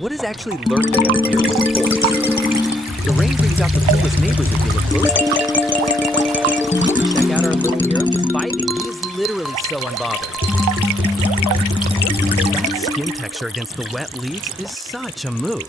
what is actually lurking out here in the forest? The rain brings out the coolest neighbors if you look closely. Check out our little hero just vibing. He is literally so unbothered. That skin texture against the wet leaves is such a mood.